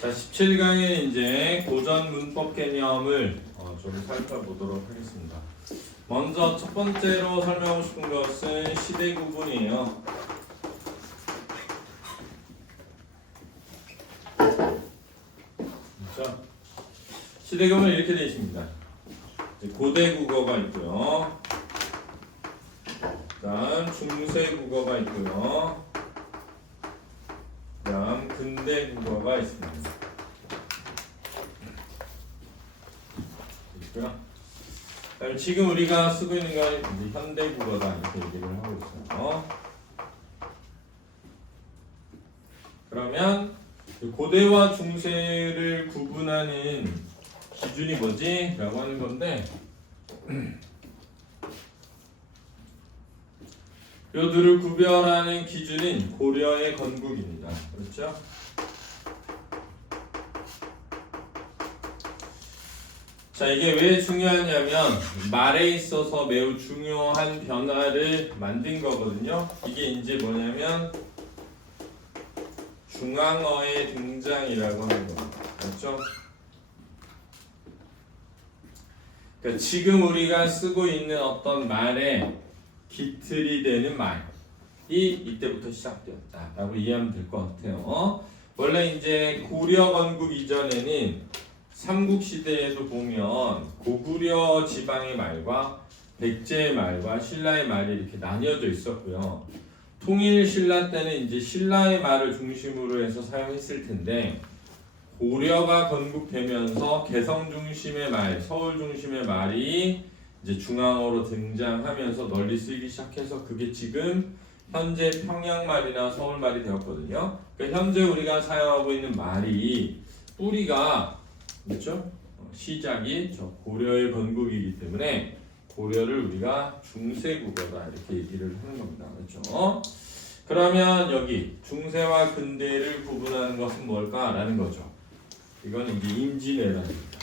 자, 17강에 이제 고전 문법 개념을 좀 살펴보도록 하겠습니다. 먼저 첫 번째로 설명하고 싶은 것은 시대 구분이에요. 자, 시대 구분은 이렇게 되어 있습니다. 고대 국어가 있고요. 그다음 중세 국어가 있고요. 그다음 근대 국어가 있습니다. 있고요. 그다음 지금 우리가 쓰고 있는 건 현대 국어다 이렇게 얘기를 하고 있어요. 그러면 고대와 중세를 구분하는 기준이 뭐지? 라고 하는 건데 요들을 구별하는 기준인 고려의 건국입니다. 그렇죠? 자, 이게 왜 중요하냐면 말에 있어서 매우 중요한 변화를 만든 거거든요. 이게 이제 뭐냐면 중앙어의 등장이라고 하는 겁니다. 그렇죠? 그러니까 지금 우리가 쓰고 있는 어떤 말에 기틀이 되는 말이 이때부터 시작되었다라고 이해하면 될 것 같아요. 원래 이제 고려 건국 이전에는 삼국시대에도 보면 고구려 지방의 말과 백제의 말과 신라의 말이 이렇게 나뉘어져 있었고요. 통일 신라 때는 이제 신라의 말을 중심으로 해서 사용했을 텐데 고려가 건국되면서 개성 중심의 말, 서울 중심의 말이 이제 중앙어로 등장하면서 널리 쓰이기 시작해서 그게 지금 현재 평양말이나 서울말이 되었거든요. 그러니까 현재 우리가 사용하고 있는 말이 뿌리가 그렇죠? 시작이 저 고려의 건국이기 때문에 고려를 우리가 중세국어다 이렇게 얘기를 하는 겁니다. 그렇죠? 그러면 여기 중세와 근대를 구분하는 것은 뭘까라는 거죠. 이건 이제 임진왜란입니다.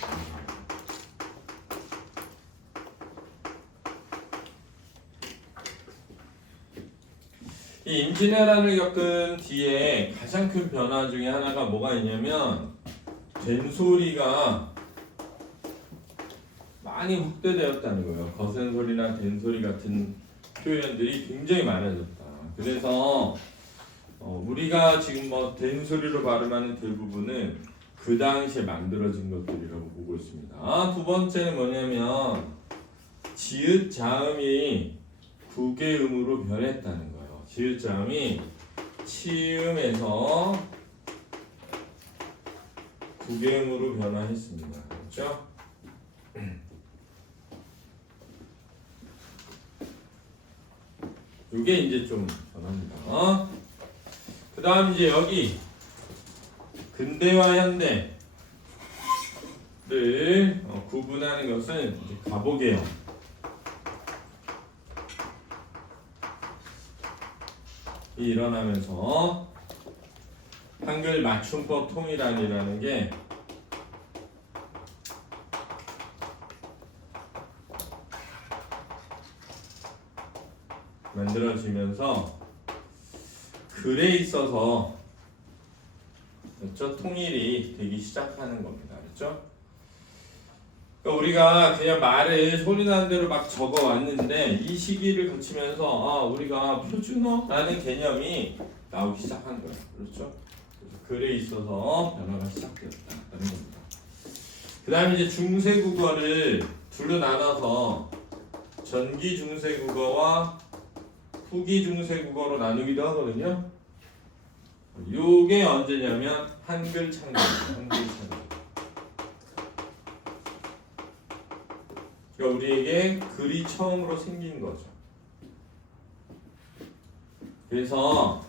이 임진왜란을 겪은 뒤에 가장 큰 변화 중에 하나가 뭐가 있냐면 된소리가 많이 확대되었다는 거예요. 거센소리나 된소리 같은 표현들이 굉장히 많아졌다. 그래서 우리가 지금 뭐 된소리로 발음하는 대부분은 그 당시에 만들어진 것들이라고 보고 있습니다. 두 번째는 뭐냐면 지읒 자음이 구개음으로 변했다는 거예요. 지읒 자음이 치음에서 구개음으로 변화했습니다. 그렇죠? 이게 이제 좀 변합니다. 그 다음 이제 여기 근대와 현대를 구분하는 것은 이제 가보개요. 이 일어나면서 한글 맞춤법 통일안이라는 게 만들어지면서 글에 있어서 그렇죠? 통일이 되기 시작하는 겁니다. 그렇죠? 그러니까 우리가 그냥 말을 소리나는 대로 막 적어 왔는데 이 시기를 거치면서 우리가 표준어라는 개념이 나오기 시작한 거예요. 그렇죠? 그래서 글에 있어서 변화가 시작되었다는 겁니다. 그 다음에 이제 중세국어를 둘로 나눠서 전기 중세국어와 후기 중세국어로 나누기도 하거든요. 요게 언제냐면 한글 창조입니다. 한글 창조. 그러니까 우리에게 글이 처음으로 생긴 거죠. 그래서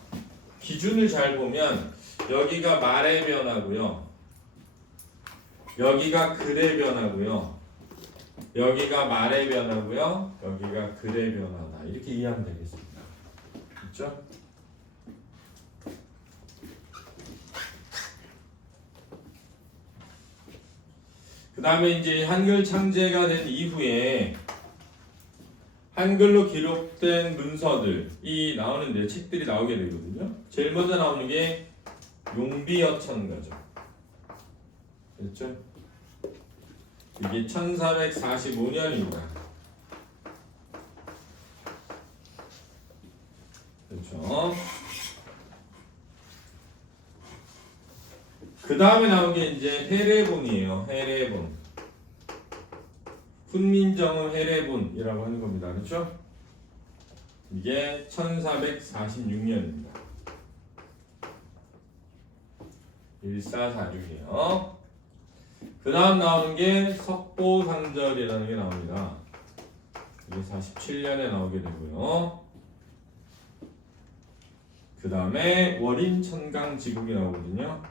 기준을 잘 보면 여기가 말의 변화고요. 여기가 글의 변화고요. 여기가 말의 변화고요. 여기가 글의 변화다. 이렇게 이해하면 되겠습니다. 그렇죠? 그 다음에 이제 한글 창제가 된 이후에 한글로 기록된 문서들이 나오는데 책들이 나오게 되거든요. 제일 먼저 나오는 게 용비어천가죠. 그렇죠? 이게 1445년입니다. 그렇죠? 그 다음에 나온 게 이제 해례본이에요. 해례본. 훈민정음 해례본이라고 하는 겁니다. 그렇죠? 이게 1446년입니다. 1446이요. 그 다음 나오는 게 석보상절이라는 게 나옵니다. 이게 47년에 나오게 되고요. 그 다음에 월인천강지국이 나오거든요.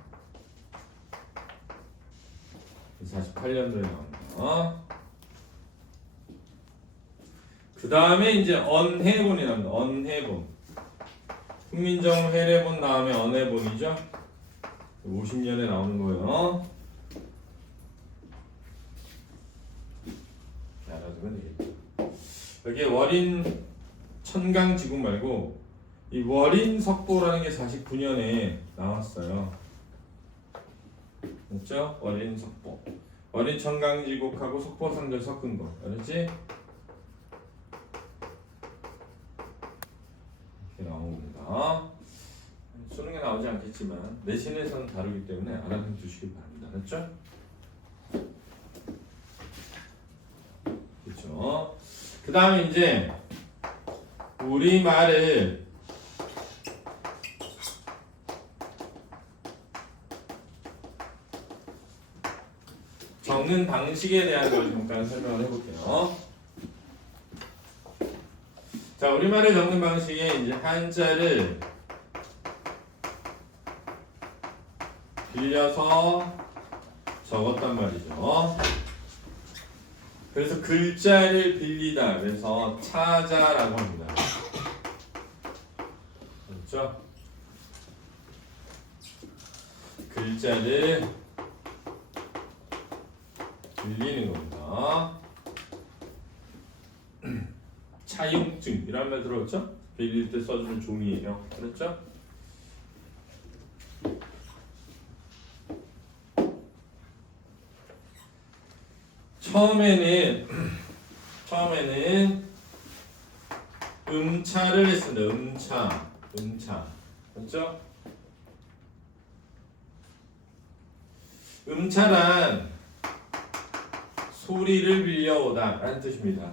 48년도에 나옵니다. 그 다음에 이제 언해본이 나옵니다. 언해본. 훈민정음 해례본 다음에 언해본이죠. 50년에 나오는 거예요. 이렇게 알아두면 되겠다. 여기 월인 천강지국 말고 이 월인 석보라는 게 49년에 나왔어요. 그렇죠? 월인 석보. 월인 천강지국하고 석보상절 섞은 거. 알았지? 이렇게 나옵니다. 수능에 나오지 않겠지만 내신에서는 다루기 때문에 알아두시기 바랍니다. 그렇죠? 그렇죠. 그 다음에 이제 우리말을 적는 방식에 대한 걸 잠깐 설명을 해볼게요. 자, 우리말을 적는 방식에 이제 한자를 빌려서 적었단 말이죠. 그래서 글자를 빌리다 그래서 차자라고 합니다. 그렇죠? 글자를 빌리는 겁니다. 차용증 이런 말 들어봤죠? 빌릴 때 써주는 종이에요. 그렇죠? 처음에는 음차를 했습니다. 음차. 그렇죠? 음차란 소리를 빌려오다 라는 뜻입니다.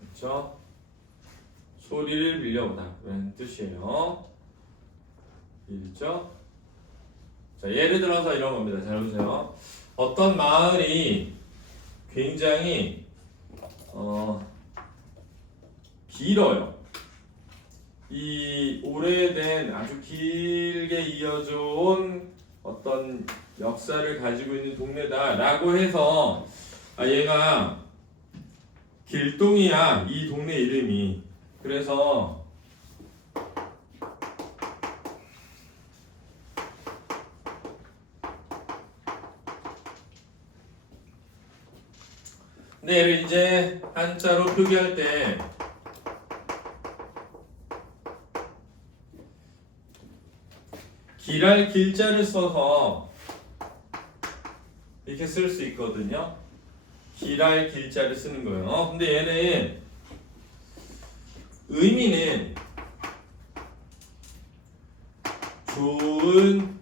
그렇죠? 소리를 빌려오다 라는 뜻이에요. 이해됐죠? 자, 예를 들어서 이런 겁니다. 잘 보세요. 어떤 마을이 굉장히 길어요. 이 오래된 아주 길게 이어져 온 어떤 역사를 가지고 있는 동네다라고 해서 얘가 길동이야 이 동네 이름이. 그래서 근데 얘를 이제 한자로 표기할 때 길할 길자를 써서 이렇게 쓸 수 있거든요. 길할 길자를 쓰는 거예요. 근데 얘는 의미는 좋은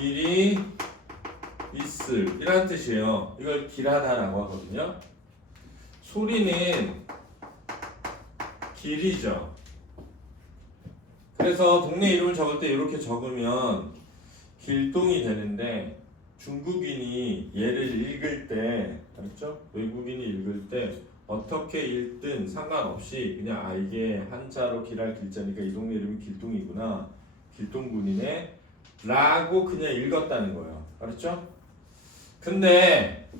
일이 있을 이란 뜻이에요. 이걸 길하다라고 하거든요. 소리는 길이죠. 그래서 동네 이름을 적을 때 이렇게 적으면 길동이 되는데 중국인이 얘를 읽을 때, 알았죠? 외국인이 읽을 때 어떻게 읽든 상관없이 그냥 이게 한자로 길할 길자니까 이 동네 이름이 길동이구나, 길동군이네 라고 그냥 읽었다는 거예요. 알았죠? 근데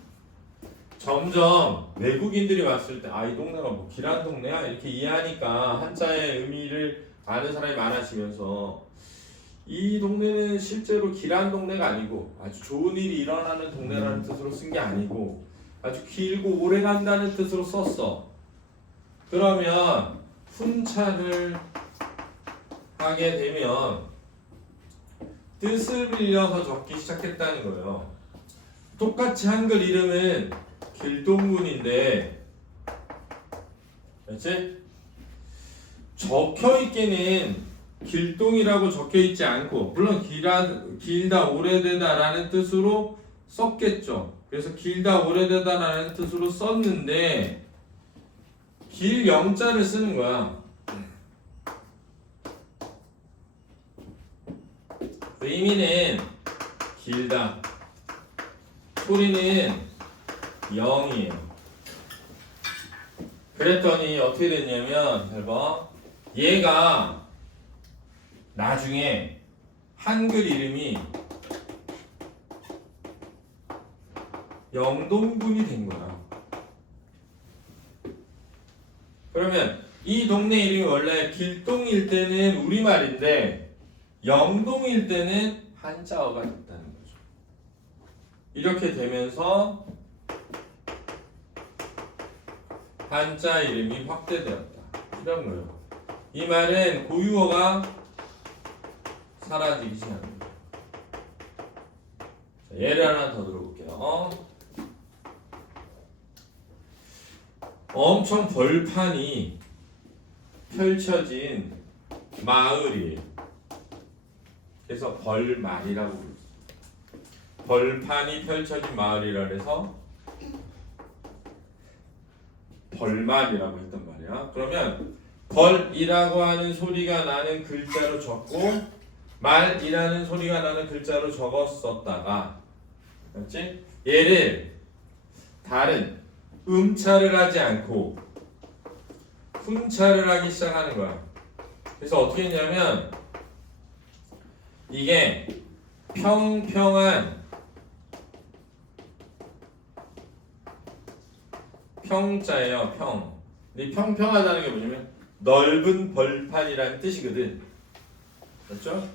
점점 외국인들이 왔을 때 이 동네가 뭐 길한 동네야? 이렇게 이해하니까 한자의 의미를 아는 사람이 많아지면서 이 동네는 실제로 길한 동네가 아니고 아주 좋은 일이 일어나는 동네라는 뜻으로 쓴 게 아니고 아주 길고 오래 간다는 뜻으로 썼어. 그러면 훈차를 하게 되면 뜻을 빌려서 적기 시작했다는 거예요. 똑같이 한글 이름은 길동문인데, 그렇지? 적혀있기는 길동이라고 적혀있지 않고, 물론 길다 오래되다 라는 뜻으로 썼겠죠. 그래서 길다 오래되다 라는 뜻으로 썼는데 길 영자를 쓰는 거야. 의미는 길다, 소리는 0이에요. 그랬더니 어떻게 됐냐면 잘 봐. 얘가 나중에 한글 이름이 영동군이 된 거야. 그러면 이 동네 이름이 원래 길동일 때는 우리말인데 영동일 때는 한자어가 됐다는 거죠. 이렇게 되면서 한자 이름이 확대되었다. 이런 거예요. 이 말은 고유어가 사라지기 시작합니다. 자, 예를 하나 더 들어볼게요. 엄청 벌판이 펼쳐진 마을이에요. 그래서 벌말이라고 부르죠. 벌판이 펼쳐진 마을이라 해서 벌말이라고 했단 말이야. 그러면 벌이라고 하는 소리가 나는 글자로 적고 말이라는 소리가 나는 글자로 적었었다가, 그렇지? 얘를 다른 음차를 하지 않고 훈차를 하기 시작하는 거야. 그래서 어떻게 했냐면 이게 평평한, 평자예요. 평. 근데 평평하다는 게 뭐냐면 넓은 벌판이라는 뜻이거든. 그렇죠?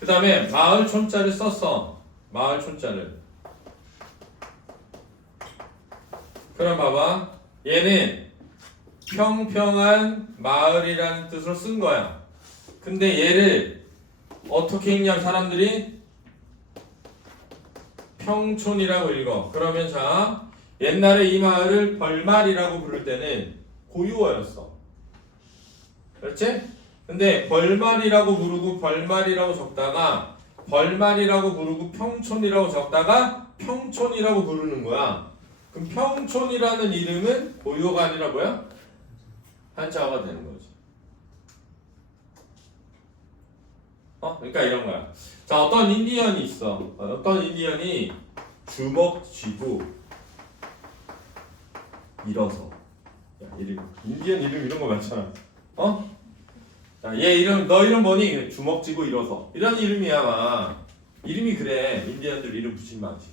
그 다음에 마을 촌자를 썼어. 마을 촌자를. 그럼 봐봐. 얘는 평평한 마을이라는 뜻으로 쓴 거야. 근데 얘를 어떻게 읽냐 사람들이? 평촌이라고 읽어. 그러면 자, 옛날에 이 마을을 벌말이라고 부를 때는 고유어였어. 그렇지? 근데 벌말이라고 부르고 벌말이라고 적다가 벌말이라고 부르고 평촌이라고 적다가 평촌이라고 부르는 거야. 그럼 평촌이라는 이름은 고유어가 아니라 뭐야? 한자어가 되는 거지. 그러니까 이런 거야. 자, 어떤 인디언이 있어. 어떤 인디언이 주먹 쥐고 일어서. 야, 이름, 인디언 이름 이런 거 많잖아. 자, 얘 이름, 너 이름 뭐니? 주먹 쥐고 일어서. 이런 이름이야, 막. 이름이 그래. 인디언들 이름 붙인 맛이.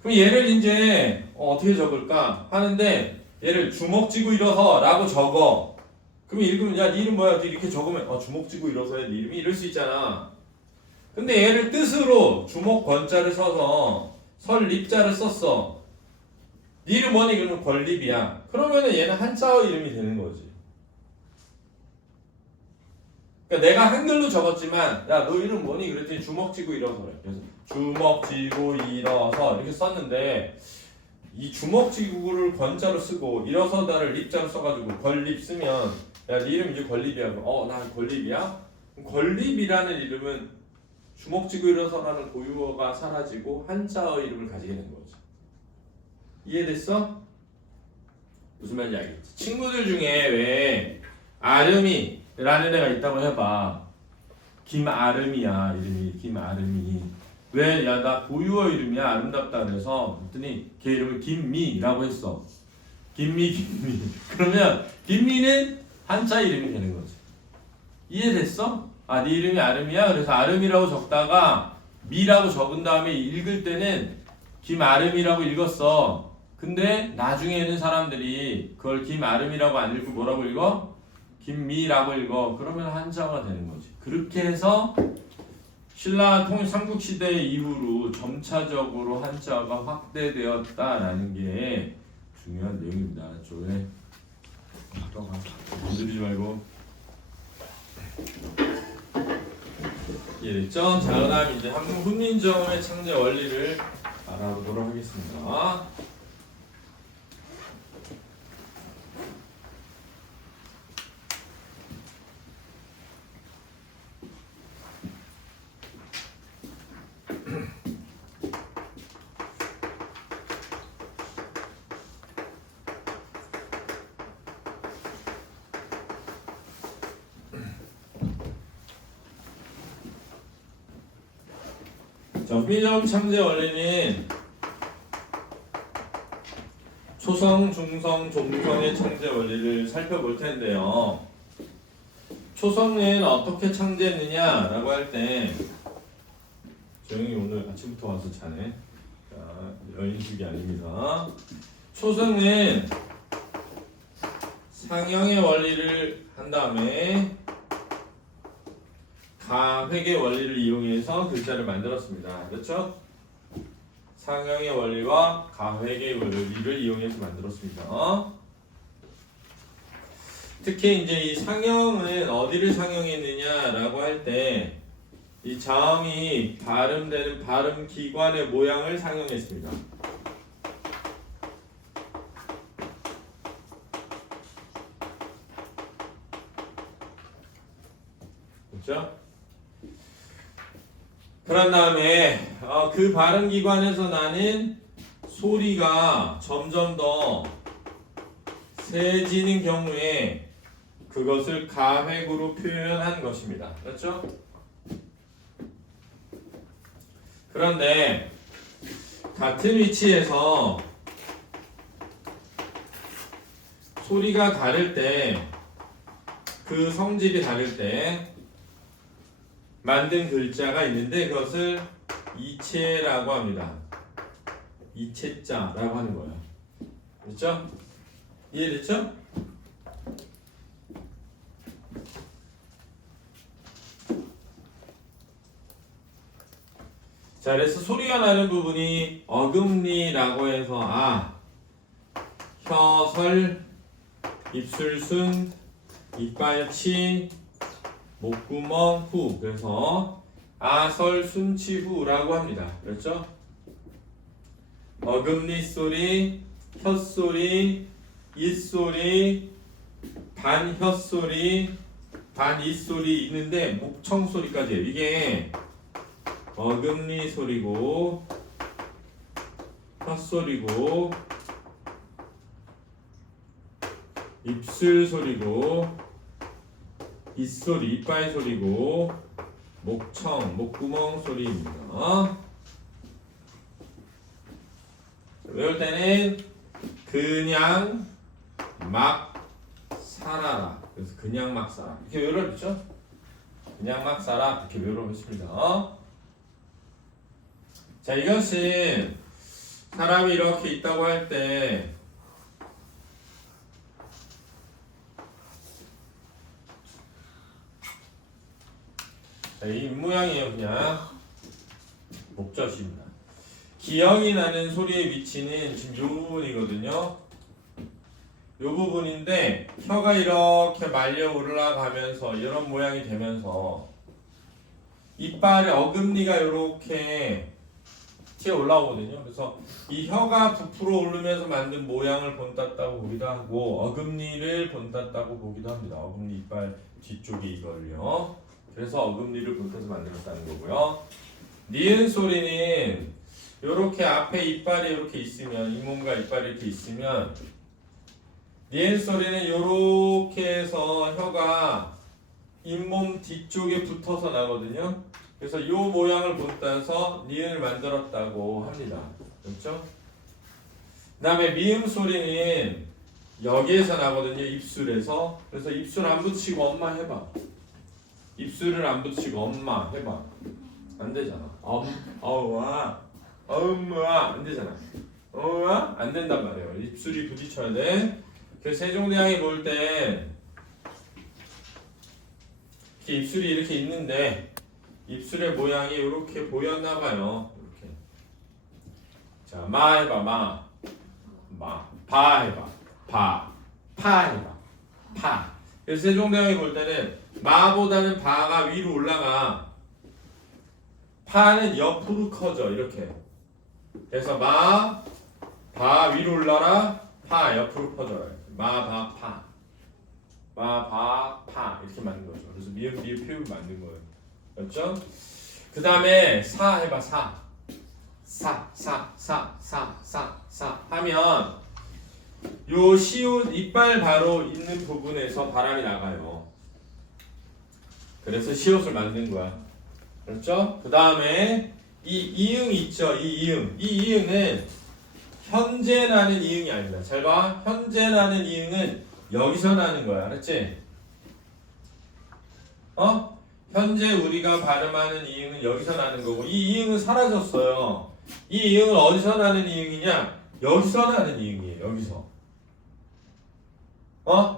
그럼 얘를 이제 어떻게 적을까 하는데 얘를 주먹 쥐고 일어서 라고 적어. 그럼 읽으면 야, 네 이름 뭐야? 이렇게 적으면 주먹 쥐고 일어서야 네 이름이 이럴 수 있잖아. 근데 얘를 뜻으로 주먹 권자를 써서 설립자를 썼어. 네 이름 뭐니? 그러면 권립이야. 그러면은 얘는 한자어 이름이 되는 거지. 그러니까 내가 한글로 적었지만 야, 너 이름 뭐니? 그랬더니 주먹 쥐고 일어서래. 그래서 주먹 쥐고 일어서 이렇게 썼는데 이 주먹 쥐고를 권자로 쓰고 일어서다를 립자로 써가지고 권립 쓰면 야, 네 이름 이제 권립이야. 난 권립이야? 권립이라는 이름은 주먹 쥐고 일어서라는 고유어가 사라지고 한자어 이름을 가지게 된 거지. 이해됐어? 무슨 말인지 알겠지? 친구들 중에 왜 아름이라는 애가 있다고 해봐. 김아름이야. 이름이 김아름이. 왜? 야, 나 고유어 이름이야. 아름답다 그래서 그랬더니 걔 이름을 김미라고 했어. 김미. 그러면 김미는 한자 이름이 되는 거지. 이해됐어? 네 이름이 아름이야. 그래서 아름이라고 적다가 미라고 적은 다음에 읽을 때는 김아름이라고 읽었어. 근데 나중에는 사람들이 그걸 김아름이라고 안 읽고 뭐라고 읽어? 김미라고 읽어. 그러면 한자가 되는 거지. 그렇게 해서 신라 통일 삼국시대 이후로 점차적으로 한자가 확대되었다라는 게 중요한 내용입니다. 쪽에 건드리지 말고. 이해됐죠? 자, 그 다음 이제 한국 훈민정음의 창제 원리를 알아보도록 하겠습니다. 자, 훈민정음 창제 원리는 초성, 중성, 종성의 창제 원리를 살펴볼 텐데요. 초성은 어떻게 창제했느냐라고 할 때, 조용히 오늘 아침부터 와서 자네. 자, 연식이 아닙니다. 초성은 상형의 원리를 한 다음에 가획의 원리를 이용해서 글자를 만들었습니다. 그렇죠? 상형의 원리와 가획의 원리를 이용해서 만들었습니다. 특히 이제 이 상형은 어디를 상형했느냐라고 할 때 이 자음이 발음되는 발음 기관의 모양을 상형했습니다. 그렇죠? 그런 다음에 그 발음 기관에서 나는 소리가 점점 더 세지는 경우에 그것을 가획으로 표현한 것입니다. 그렇죠? 그런데 같은 위치에서 소리가 다를 때, 그 성질이 다를 때 만든 글자가 있는데 그것을 이체라고 합니다. 이체자라고 하는 거예요. 그렇죠? 이해됐죠? 자, 그래서 소리가 나는 부분이 어금니라고 해서 혀, 설, 입술순, 이빨치, 목구멍, 후. 그래서 설, 순치, 후라고 합니다. 그렇죠? 어금니 소리, 혀소리, 입소리, 반혀소리, 반입소리 있는데 목청 소리까지예요. 이게 어금니 소리고 혀소리고 입술 소리고 입소리, 이빨 소리고 목청, 목구멍 소리입니다. 외울 때는 그냥 막 살아라. 그래서 그냥 막 살아. 이렇게 외우라그랬죠? 그냥 막 살아. 이렇게 외우라고 했습니다. 자, 이것은 사람이 이렇게 있다고 할 때 이 모양이에요. 그냥 목젖입니다. 기억이 나는 소리의 위치는 지금 이 부분이거든요. 이 부분인데 혀가 이렇게 말려 올라가면서 이런 모양이 되면서 이빨의 어금니가 이렇게 튀어 올라오거든요. 그래서 이 혀가 부풀어 오르면서 만든 모양을 본땄다고 보기도 하고 어금니를 본땄다고 보기도 합니다. 어금니 이빨 뒤쪽에 이걸요. 그래서 어금니를 본따서 만들었다는 거고요. 니은 소리는 이렇게 앞에 이빨이 이렇게 있으면 잇몸과 이빨이 이렇게 있으면 니은 소리는 이렇게 해서 혀가 잇몸 뒤쪽에 붙어서 나거든요. 그래서 이 모양을 본따서 니은을 만들었다고 합니다. 그렇죠? 그 다음에 미음 소리는 여기에서 나거든요. 입술에서. 그래서 입술 안 붙이고 엄마 해봐. 입술을 안 붙이고 엄마 해봐. 안 되잖아. 엄마 안 되잖아. 엄마 안 된단 말이에요. 입술이 부딪혀야 돼. 그래서 세종대왕이 볼 때 이렇게 입술이 이렇게 있는데 입술의 모양이 이렇게 보였나 봐요. 이렇게. 자, 마 해봐. 마. 바 해봐. 파 해봐. 파. 그래서 세종대왕이 볼 때는 마보다는 바가 위로 올라가. 파는 옆으로 커져. 이렇게. 그래서 마, 바 위로 올라라. 파 옆으로 커져라. 마, 바, 파. 마, 바, 파. 이렇게 만든 거죠. 그래서 미음, 비읍, 피읍을 만든 거예요. 그렇죠? 그 다음에 사 해봐. 사 하면 요 시옷 이빨 바로 있는 부분에서 바람이 나가요. 그래서 시옷을 만든 거야. 그렇죠? 그 다음에 이 이응 있죠? 이 이응은 현재 나는 이응이 아닙니다. 잘 봐. 현재 나는 이응은 여기서 나는 거야. 알았지? 현재 우리가 발음하는 이응은 여기서 나는 거고 이 이응은 사라졌어요. 이 이응은 어디서 나는 이응이냐? 여기서 나는 이응이에요. 여기서.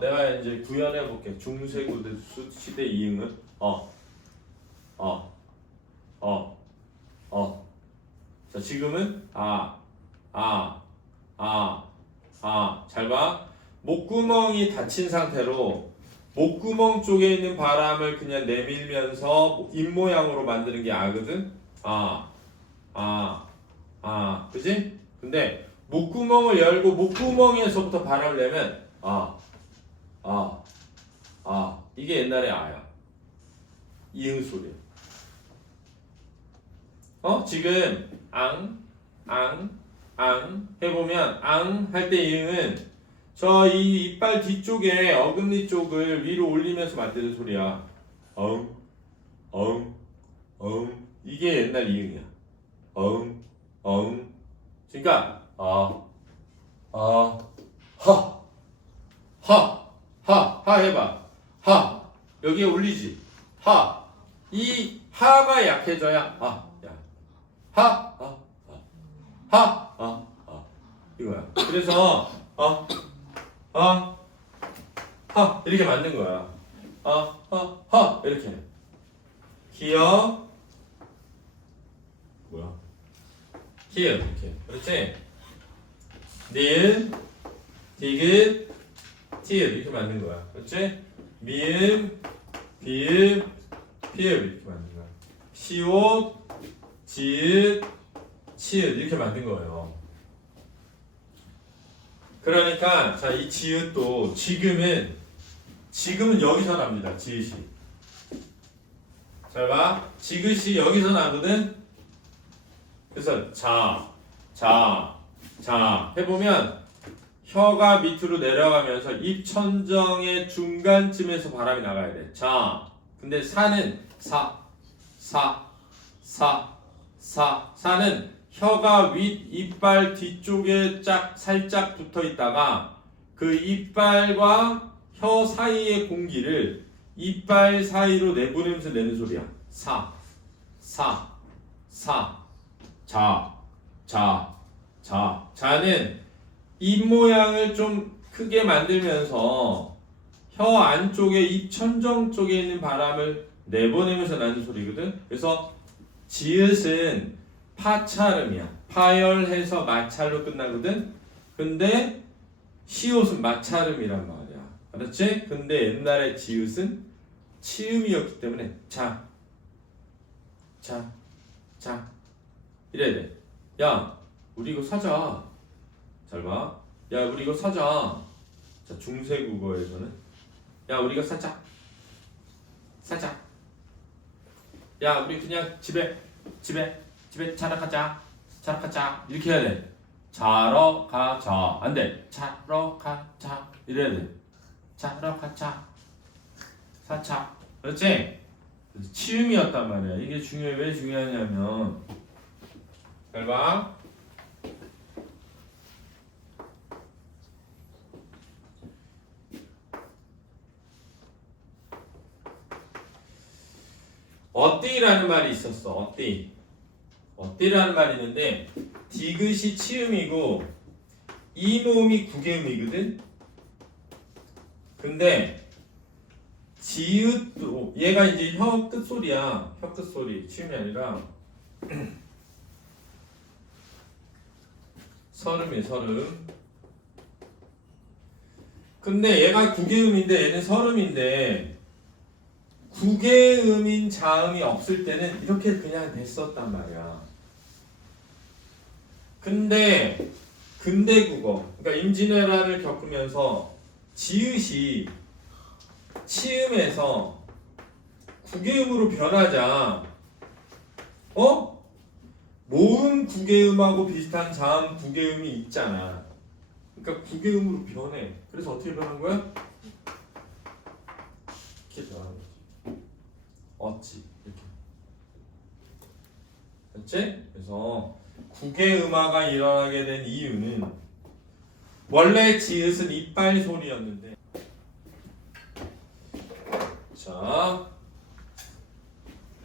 내가 이제 구현해 볼게. 중세구대 시대 이응은 자, 지금은 잘 봐. 목구멍이 닫힌 상태로 목구멍 쪽에 있는 바람을 그냥 내밀면서 입 모양으로 만드는 게 아거든. 그지? 근데 목구멍을 열고 목구멍에서부터 바람을 내면 이게 옛날에 아야. 이응 소리. 지금 앙 해보면 앙 할 때 이응은 저 이 이빨 뒤쪽에 어금니 쪽을 위로 올리면서 만드는 소리야. 이게 옛날 이응이야. 그러니까 하 해봐. 여기에 올리지. 이 하가 약해져야 이거야. 그래서 이렇게 만든 거야. 이렇게. 기어 뭐야? 기어 이렇게. 그렇지? 닐 디귿 티읕 이렇게 만든 거야. 그렇지? 미음 비읍 피읍 이렇게 만든 거야. 시옷 지읒 치읒 이렇게 만든 거예요. 그러니까 자, 이 지읒도 지금은 여기서 납니다. 지읒이. 잘 봐. 지읒이 여기서 나거든. 그래서 자 해보면 혀가 밑으로 내려가면서 입천정의 중간쯤에서 바람이 나가야 돼. 자. 근데 사는 사는 혀가 윗 이빨 뒤쪽에 살짝 붙어 있다가 그 이빨과 혀 사이의 공기를 이빨 사이로 내보내면서 내는 소리야. 자는 입 모양을 좀 크게 만들면서 혀 안쪽에 입천정 쪽에 있는 바람을 내보내면서 나는 소리거든. 그래서 지읒은 파찰음이야. 파열해서 마찰로 끝나거든. 근데 시옷은 마찰음이란 말이야. 알았지? 근데 옛날에 지읒은 치음이었기 때문에 자 이래야 돼. 야, 우리 이거 사자. 잘 봐. 야, 우리 이거 사자. 자, 중세국어에서는 야, 우리 이거 사자. 야, 우리 그냥 집에 자러 가자. 이렇게 해야 돼. 자러 가자. 안 돼. 자러 가자. 이래야 돼. 자러 가자. 사자. 그렇지? 치음이었단 말이야. 이게 중요해. 왜 중요하냐면 잘 봐. 어띠라는 말이 있었어. 어띠라는 말이 있는데 디귿이 치음이고 이 모음이 구개음이거든. 근데 지읒도 얘가 이제 혀 끝소리야. 혀 끝소리. 치음이 아니라 서름이에요. 서름. 근데 얘가 구개음인데 얘는 서름인데 구개음인 자음이 없을 때는 이렇게 그냥 됐었단 말이야. 근데 근대국어, 그러니까 임진왜란을 겪으면서 지읒이 치음에서 구개음으로 변하자, 모음 구개음하고 비슷한 자음 구개음이 있잖아. 그러니까 구개음으로 변해. 그래서 어떻게 변한 거야? 이렇게 변한 거지. 어찌 이렇게. 됐지? 그래서 구개음화가 일어나게 된 이유는 원래 지읒은 이빨 소리였는데, 자,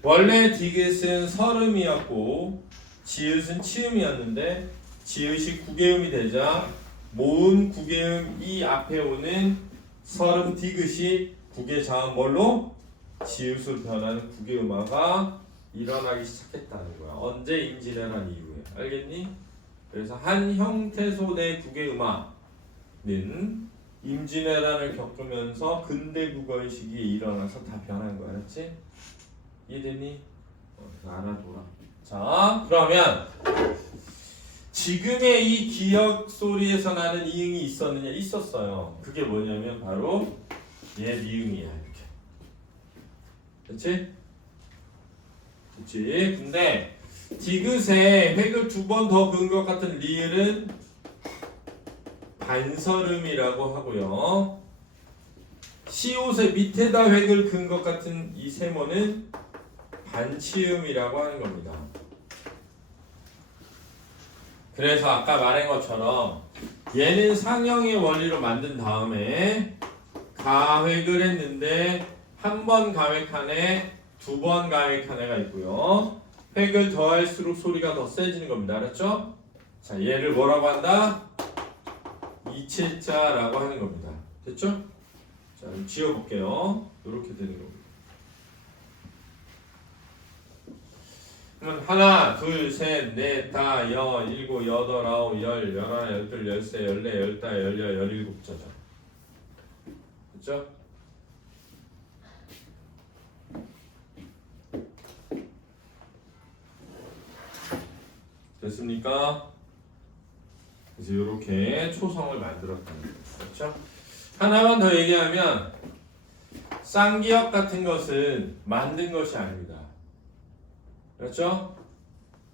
원래 디귿은 서름이었고 지읒은 치음이었는데 지읒이 구개음이 되자 모음 구개음 이 앞에 오는 서름 디귿이 구개자음 뭘로? 지읒으로 변하는 구개음화가 일어나기 시작했다는 거야. 언제? 임진왜란 이후에. 알겠니? 그래서 한 형태소대 구개음화는 임진왜란을 겪으면서 근대국어의 시기에 일어나서 다 변한 거야. 알았지? 이해됐니? 알아둬라. 자, 그러면 지금의 이 기역 소리에서 나는 이응이 있었느냐? 있었어요. 그게 뭐냐면 바로 얘 미응이야. 이렇게. 그렇지? 그렇지? 근데 디귿에 획을 두 번 더 그은 것 같은 리을은 반서름이라고 하고요. 시옷의 밑에다 획을 그은 것 같은 이 세모는 반치음이라고 하는 겁니다. 그래서 아까 말한 것처럼 얘는 상형의 원리로 만든 다음에 가획을 했는데 한 번 가획한에 두 번 가획한에가 있고요. 획을 더할수록 소리가 더 세지는 겁니다. 알았죠? 자, 얘를 뭐라고 한다? 이칠자라고 하는 겁니다. 됐죠? 자, 지워볼게요. 이렇게 되는 겁니다. 그러면 하나, 둘, 셋, 넷, 다, 여, 일곱, 여덟, 아홉, 열, 열하나, 열둘, 열세, 열네, 열다, 열여, 열일곱자죠. 됐죠? 됐습니까? 그래서 이렇게 초성을 만들었다는 거죠. 그렇죠? 하나만 더 얘기하면 쌍기역 같은 것은 만든 것이 아닙니다. 그렇죠?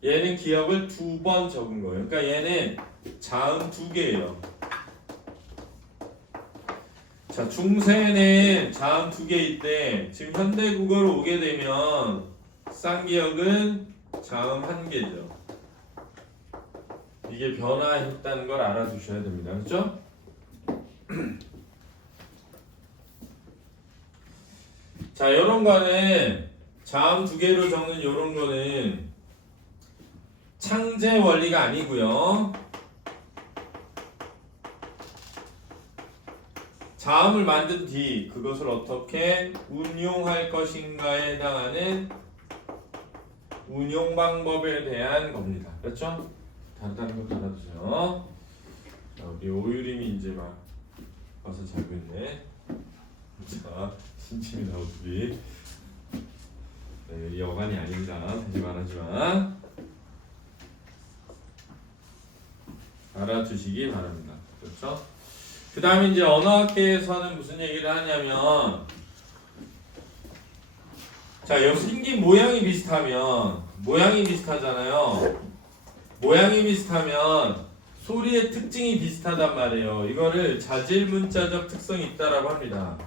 얘는 기역을 두 번 적은 거예요. 그러니까 얘는 자음 두 개예요. 자, 중세는 자음 두 개 있대. 지금 현대국어로 오게 되면 쌍기역은 자음 한 개죠. 이게 변화했다는 걸 알아두셔야 됩니다. 그렇죠? 자, 요런 거는 자음 두 개로 적는 요런 거는 창제 원리가 아니고요. 자음을 만든 뒤 그것을 어떻게 운용할 것인가에 해당하는 운용 방법에 대한 겁니다. 그렇죠? 다르다는 거 알아두세요. 자, 우리 오유림이 이제 막 와서 자고 있네. 자, 심심이 나오더니. 네, 여관이 아닙니다. 다시 말하지만 알아두시기 바랍니다. 그렇죠? 그 다음에 이제 언어학계에서는 무슨 얘기를 하냐면, 자, 여기 생긴 모양이 비슷하면, 모양이 비슷하잖아요. 모양이 비슷하면 소리의 특징이 비슷하단 말이에요. 이거를 자질문자적 특성이 있다라고 합니다.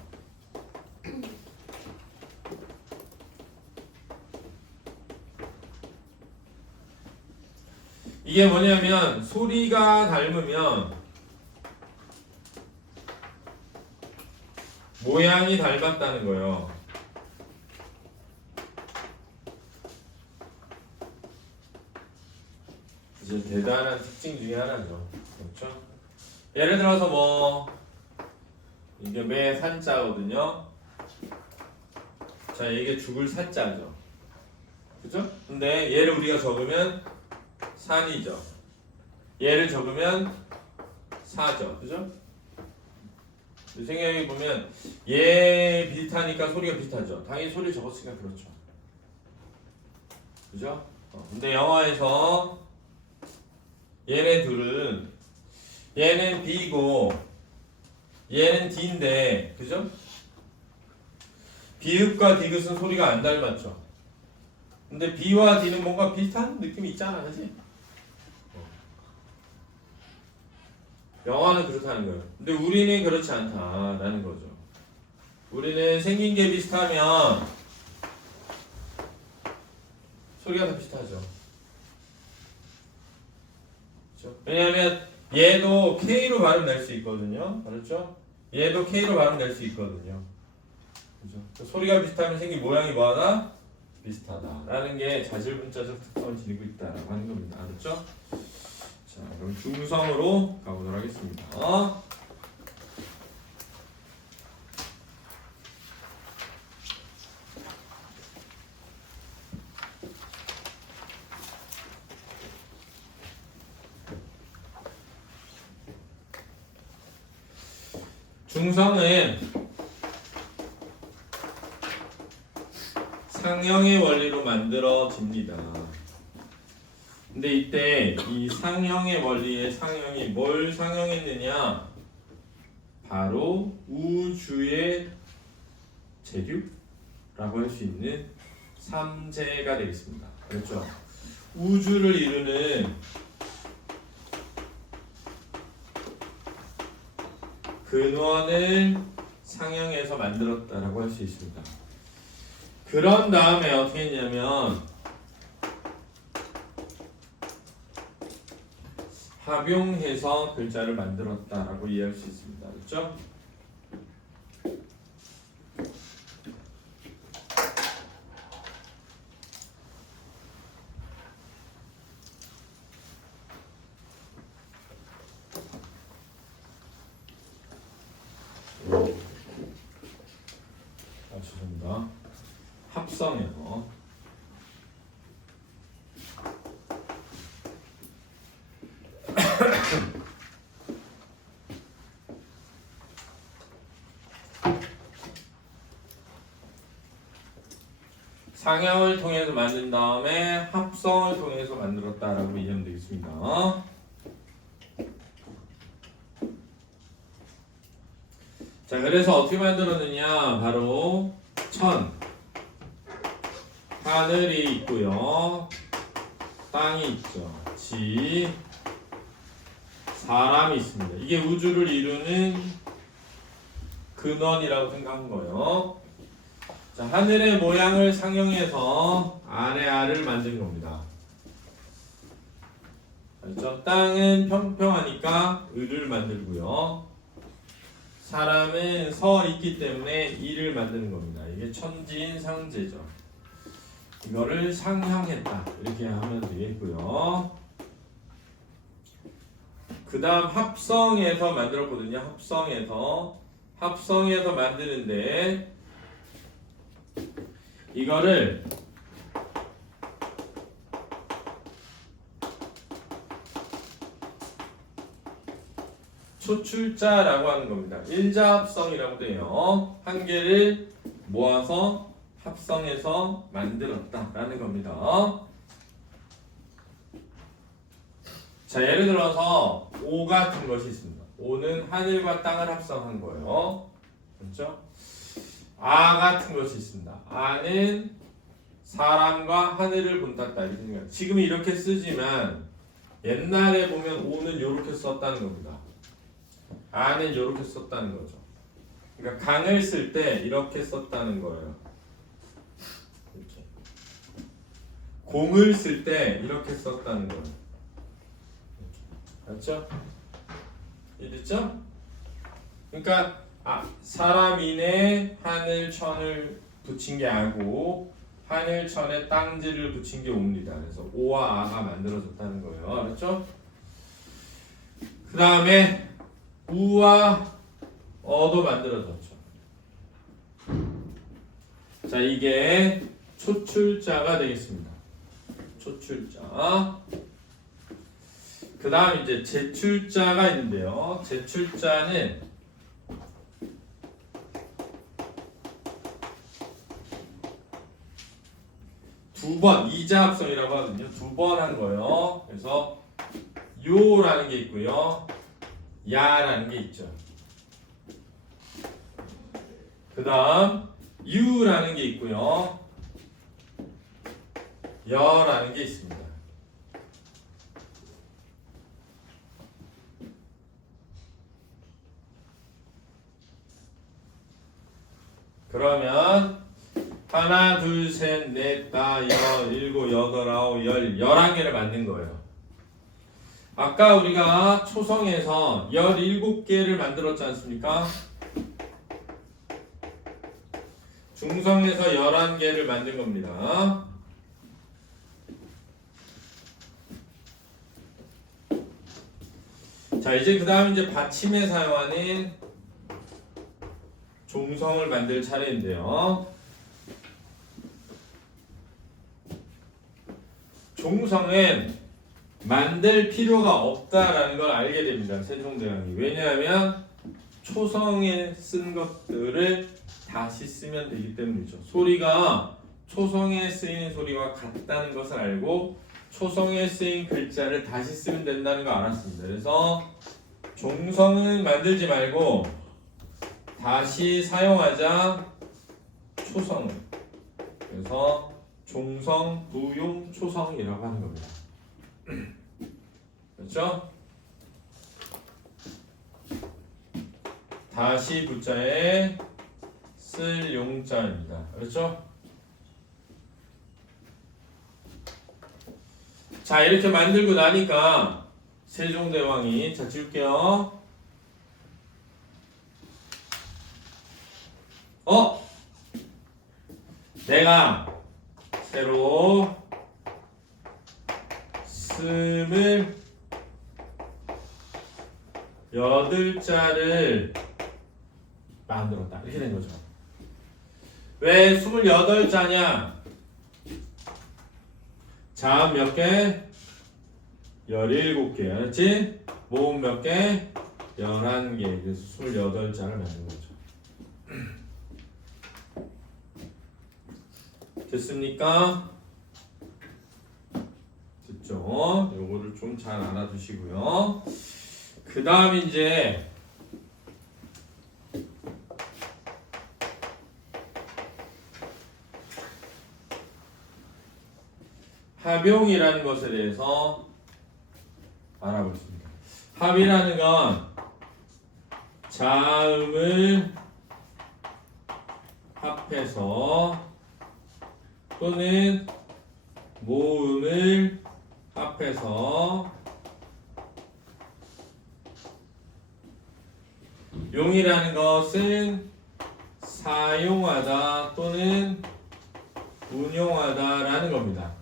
이게 뭐냐면 소리가 닮으면 모양이 닮았다는 거예요. 이제 대단한 특징 중에 하나죠. 그렇죠? 예를 들어서 뭐 이게 매 산자거든요. 자, 이게 죽을 사자죠. 그죠? 근데 얘를 우리가 적으면 산이죠. 얘를 적으면 사죠. 그죠? 생각해보면 얘 비슷하니까 소리가 비슷하죠. 당연히 소리 적었으니까 그렇죠. 그죠? 근데 영어에서 얘네 둘은 얘는 B고 얘는 D인데 그죠? 비읍과 디귿은 소리가 안 닮았죠. 근데 B와 D는 뭔가 비슷한 느낌이 있잖아, 그치? 영화는 그렇다는 거예요. 근데 우리는 그렇지 않다라는 거죠. 우리는 생긴 게 비슷하면 소리가 다 비슷하죠. 그렇죠? 왜냐하면 얘도 K로 발음 낼 수 있거든요. 그렇죠? 얘도 K로 발음 낼 수 있거든요. 그렇죠? 소리가 비슷하면 생긴 모양이 뭐하다? 비슷하다라는 게 자질분자적 특성을 지니고 있다라고 하는 겁니다. 알았죠? 자, 그럼 중성으로 가보도록 하겠습니다. 중성은 상형의 원리로 만들어집니다. 근데 이때 이 상형의 원리의 상형이 뭘 상형했느냐? 바로 우주의 재료라고 할 수 있는 삼재가 되겠습니다. 그렇죠? 우주를 이루는 근원을 상형해서 만들었다라고 할 수 있습니다. 그런 다음에 어떻게 했냐면 합용해서 글자를 만들었다라고 이해할 수 있습니다. 그렇죠? 죄송합니다. 합성해서 상형을 통해서 만든 다음에 합성을 통해서 만들었다라고 이해하면 되겠습니다. 자, 그래서 어떻게 만들었느냐? 바로 천, 하늘이 있고요, 땅이 있죠, 지, 사람이 있습니다. 이게 우주를 이루는 근원이라고 생각한 거예요. 자, 하늘의 모양을 상형해서 아래아를 만든 겁니다. 그렇죠? 땅은 평평하니까 을을 만들고요. 사람은 서 있기 때문에 이를 만드는 겁니다. 이게 천지인상제죠. 이거를 상형했다 이렇게 하면 되겠고요. 그 다음 합성해서 만들었거든요. 합성해서 만드는데 이거를 초출자라고 하는 겁니다. 일자합성이라고 해요. 한 개를 모아서 합성해서 만들었다라는 겁니다. 자, 예를 들어서 오 같은 것이 있습니다. 오는 하늘과 땅을 합성한 거예요. 그렇죠? 아 같은 것이 있습니다. 아는 사람과 하늘을 본땄다. 이렇게 생각해요. 지금 이렇게 쓰지만 옛날에 보면 오는 이렇게 썼다는 겁니다. 아는 이렇게 썼다는 거죠. 그러니까 강을 쓸 때 이렇게 썼다는 거예요. 이렇게. 공을 쓸 때 이렇게 썼다는 거예요. 맞죠? 이해됐죠? 그러니까 사람인에 하늘 천을 붙인 게 아고 하늘 천에 땅지를 붙인 게 옵니다. 그래서 오와 아가 만들어졌다는 거예요. 알았죠? 그 다음에 우와 어도 만들어졌죠. 자, 이게 초출자가 되겠습니다. 초출자. 그 다음 이제 제출자가 있는데요. 제출자는 두 번, 이자합성이라고 하거든요. 두 번 한 거예요. 그래서 요라는 게 있고요. 야라는 게 있죠. 그 다음 유라는 게 있고요. 여라는 게 있습니다. 그러면 하나, 둘, 셋, 넷, 다, 여, 일곱, 여덟, 아홉, 열, 11개를 만든 거예요. 아까 우리가 초성에서 17개를 만들었지 않습니까? 중성에서 11개를 만든 겁니다. 자, 이제 그 다음 이제 받침에 사용하는 종성을 만들 차례인데요. 종성은 만들 필요가 없다라는 걸 알게 됩니다. 세종대왕이. 왜냐하면 초성에 쓴 것들을 다시 쓰면 되기 때문이죠. 소리가 초성에 쓰이는 소리와 같다는 것을 알고 초성에 쓰인 글자를 다시 쓰면 된다는 걸 알았습니다. 그래서 종성은 만들지 말고 다시 사용하자 초성을. 그래서 종성, 부용, 초성이라고 하는 겁니다. 그렇죠? 다시 부자에 쓸 용자입니다. 그렇죠? 자, 이렇게 만들고 나니까 세종대왕이, 자, 지울게요. 내가 새로 스물 8자를 만들었다. 이렇게 된 거죠. 왜 28자냐? 자음 몇 개? 17개. 알았지? 모음 몇 개? 11개. 그래서 28자를 만든 거죠. 됐습니까? 됐죠? 요거를 좀 잘 알아두시고요. 그 다음 이제 합용이라는 것에 대해서 알아보겠습니다. 합이라는 건 자음을 합해서 또는 모음을 합해서 용이라는 것은 사용하다 또는 운용하다라는 겁니다.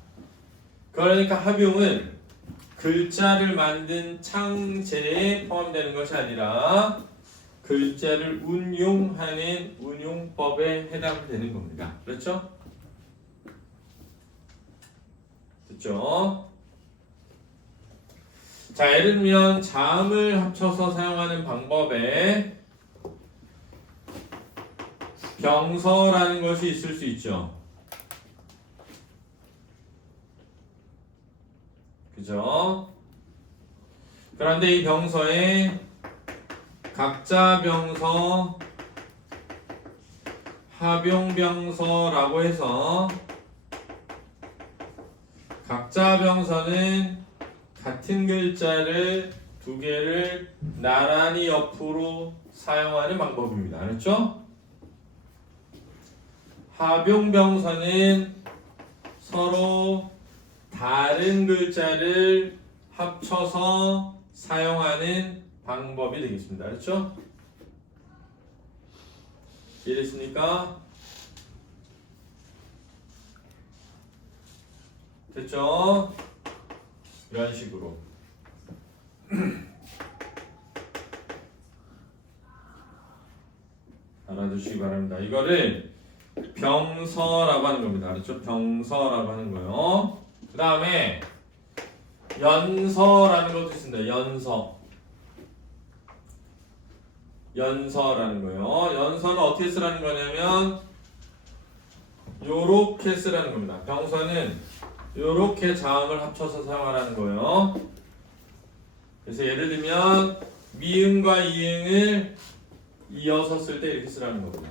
그러니까 합용은 글자를 만든 창제에 포함되는 것이 아니라 글자를 운용하는 운용법에 해당되는 겁니다. 그렇죠? 됐죠? 자, 예를 들면 자음을 합쳐서 사용하는 방법에 병서라는 것이 있을 수 있죠. 그죠? 그런데 이 병서에 각자 병서, 합용병서라고 해서 각자 병서는 같은 글자를 두 개를 나란히 옆으로 사용하는 방법입니다. 알았죠? 합용병서는 서로 다른 글자를 합쳐서 사용하는 방법이 되겠습니다. 알았죠? 이해됐습니까? 됐죠? 이런 식으로 알아두시기 바랍니다. 이거를 병서라고 하는 겁니다. 알았죠? 병서라고 하는 거요. 그 다음에 연서라는 것도 있습니다. 연서라는 거요. 연서는 어떻게 쓰라는 거냐면 요렇게 쓰라는 겁니다. 병서는 요렇게 자음을 합쳐서 사용하라는 거예요. 그래서 예를 들면 미음과 이응을 이어서 쓸 때 이렇게 쓰라는 겁니다.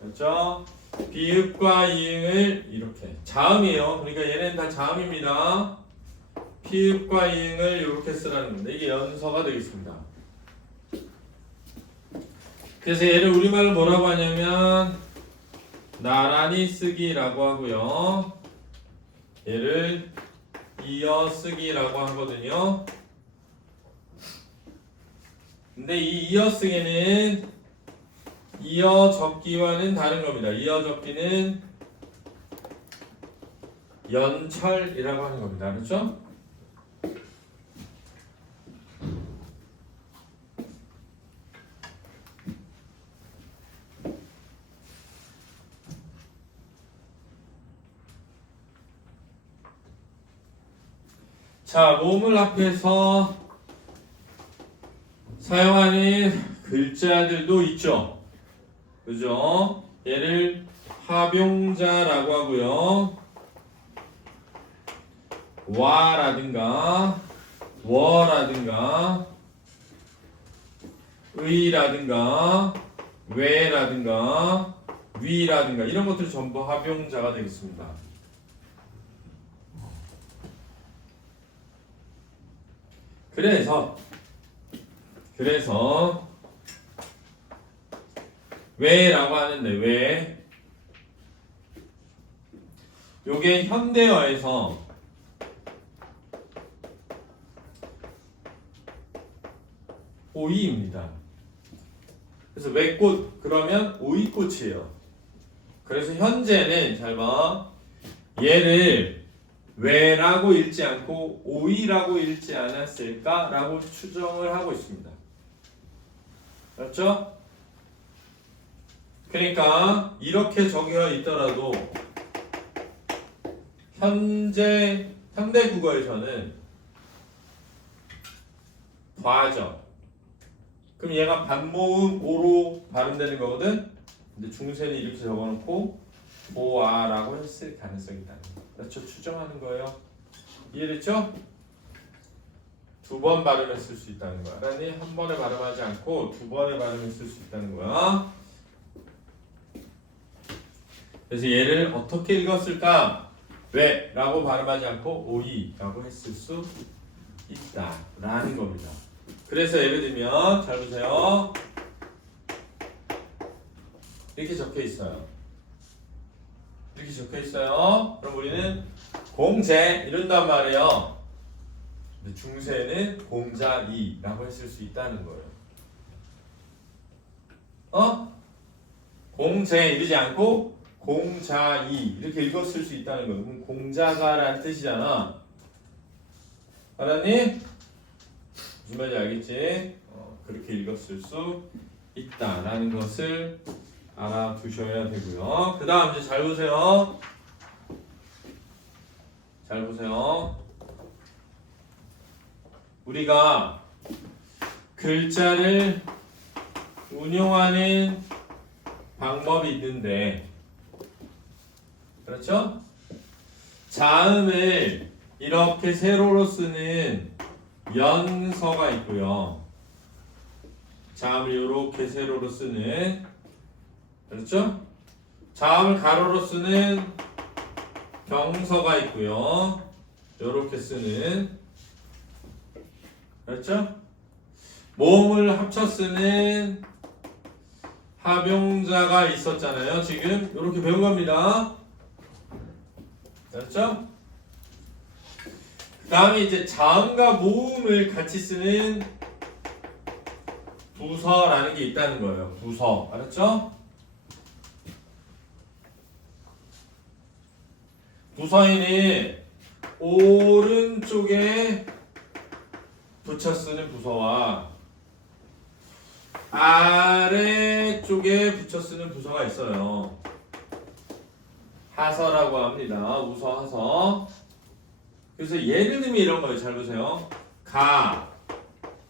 그렇죠? 비읍과 이응을 이렇게 자음이에요. 그러니까 얘는 다 자음입니다. 피읍과 이응을 이렇게 쓰라는 겁니다. 이게 연서가 되겠습니다. 그래서 얘를 우리말로 뭐라고 하냐면 나란히 쓰기라고 하고요. 얘를 이어 쓰기라고 하거든요. 근데 이 이어 쓰기는 이어 적기와는 다른 겁니다. 이어 적기는 연철이라고 하는 겁니다. 그렇죠? 자, 모음을 앞에서 사용하는 글자들도 있죠. 그죠? 얘를 합용자라고 하고요. 와라든가 워라든가 의라든가 왜라든가 위라든가 이런 것들 전부 합용자가 되겠습니다. 그래서 왜라고 하는데 왜 요게 현대어에서 오이입니다. 그래서 왜꽃 그러면 오이꽃이에요. 그래서 현재는 잘 봐. 얘를 왜라고 읽지 않고 오이라고 읽지 않았을까라고 추정을 하고 있습니다. 그렇죠? 그러니까 이렇게 적혀 있더라도 현재 현대국어에서는 과죠. 그럼 얘가 반모음 오로 발음되는 거거든. 근데 중세는 이렇게 적어놓고 보아라고 했을 가능성이 있다는 거예요. 그렇죠? 추정하는 거예요. 이해됐죠? 두 번 발음했을 수 있다는 거야. 아니 한 번에 발음하지 않고 두 번에 발음했을 수 있다는 거야. 그래서 얘를 어떻게 읽었을까? 왜? 라고 발음하지 않고 오이 라고 했을 수 있다 라는 겁니다. 그래서 예를 들면 잘 보세요. 이렇게 적혀 있어요. 이렇게 적혀 있어요. 그럼 우리는 공제 이런단 말이에요. 근데 중세는 공자이라고 했을 수 있다는 거예요. 공제 이러지 않고 공자이 이렇게 읽었을 수 있다는 거예요. 그럼 공자가라는 뜻이잖아. 알았니? 무슨 말인지 알겠지? 그렇게 읽었을 수 있다라는 것을 알아두셔야 되고요. 그 다음 이제 잘 보세요. 잘 보세요. 우리가 글자를 운용하는 방법이 있는데, 그렇죠? 자음을 이렇게 세로로 쓰는 연서가 있고요. 자음을 이렇게 세로로 쓰는, 그렇죠? 자음을 가로로 쓰는 병서가 있고요. 이렇게 쓰는, 그렇죠? 모음을 합쳐 쓰는 합용자가 있었잖아요. 지금 이렇게 배운 겁니다. 그렇죠? 그 다음에 이제 자음과 모음을 같이 쓰는 부서라는 게 있다는 거예요. 부서. 알았죠? 부서에는 오른쪽에 붙여 쓰는 부서와 아래쪽에 붙여 쓰는 부서가 있어요. 하서라고 합니다. 우서, 하서. 그래서 예를 들면 이런 거예요. 잘 보세요. 가,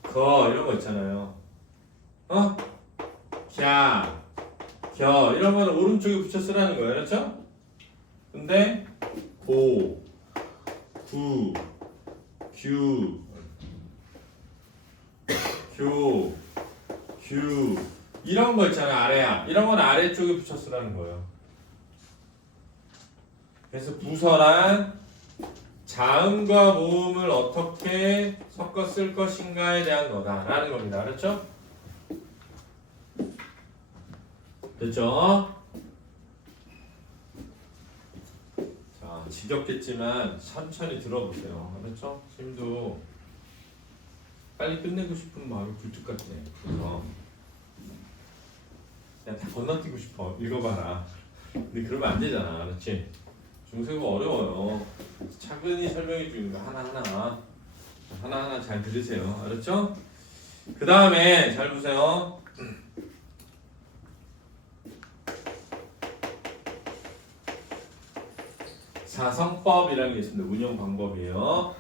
거 이런 거 있잖아요. 어? 갸, 겨 이런 거는 오른쪽에 붙여 쓰라는 거예요. 그렇죠? 근데 고, 구, 규, 교, 규 이런 거 있잖아요. 아래야. 이런 건 아래쪽에 붙여 쓰라는 거예요. 그래서 부서란 자음과 모음을 어떻게 섞어 쓸 것인가에 대한 거다라는 겁니다. 알았죠? 됐죠? 자, 지겹겠지만 천천히 들어보세요. 알았죠? 지금도 빨리 끝내고 싶은 마음이 굴뚝 같아. 그래서 그냥 다 건너뛰고 싶어. 읽어봐라. 근데 그러면 안 되잖아. 알았지? 중세고 어려워요. 차근히 설명해 주는 거 하나하나 잘 들으세요. 알았죠? 그 다음에 잘 보세요. 사성법이라는 게 있습니다. 운영 방법이에요.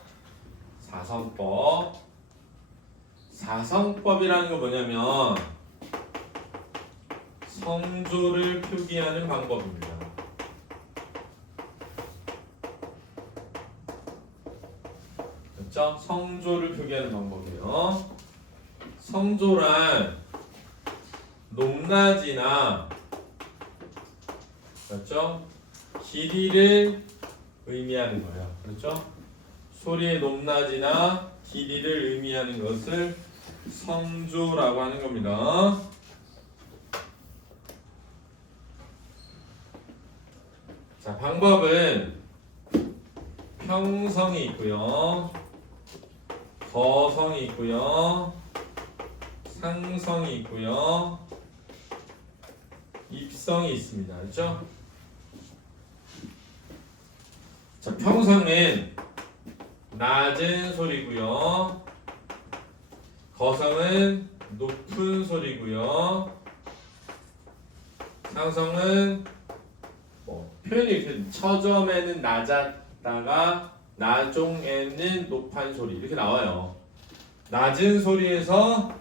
사성법. 사성법이라는 건 뭐냐면 성조를 표기하는 방법입니다. 그렇죠? 성조를 표기하는 방법이에요. 성조란 높낮이나 그렇죠? 길이를 의미하는 거예요. 그렇죠? 소리의 높낮이나 길이를 의미하는 것을 성조라고 하는 겁니다. 자, 방법은 평성이 있고요. 거성이 있고요. 상성이 있고요. 입성이 있습니다. 그렇죠? 자, 평성은 낮은 소리고요. 거성은 높은 소리고요. 상성은 표현이 이렇게 처점에는 낮았다가 나종에는 높은 소리 이렇게 나와요. 낮은 소리에서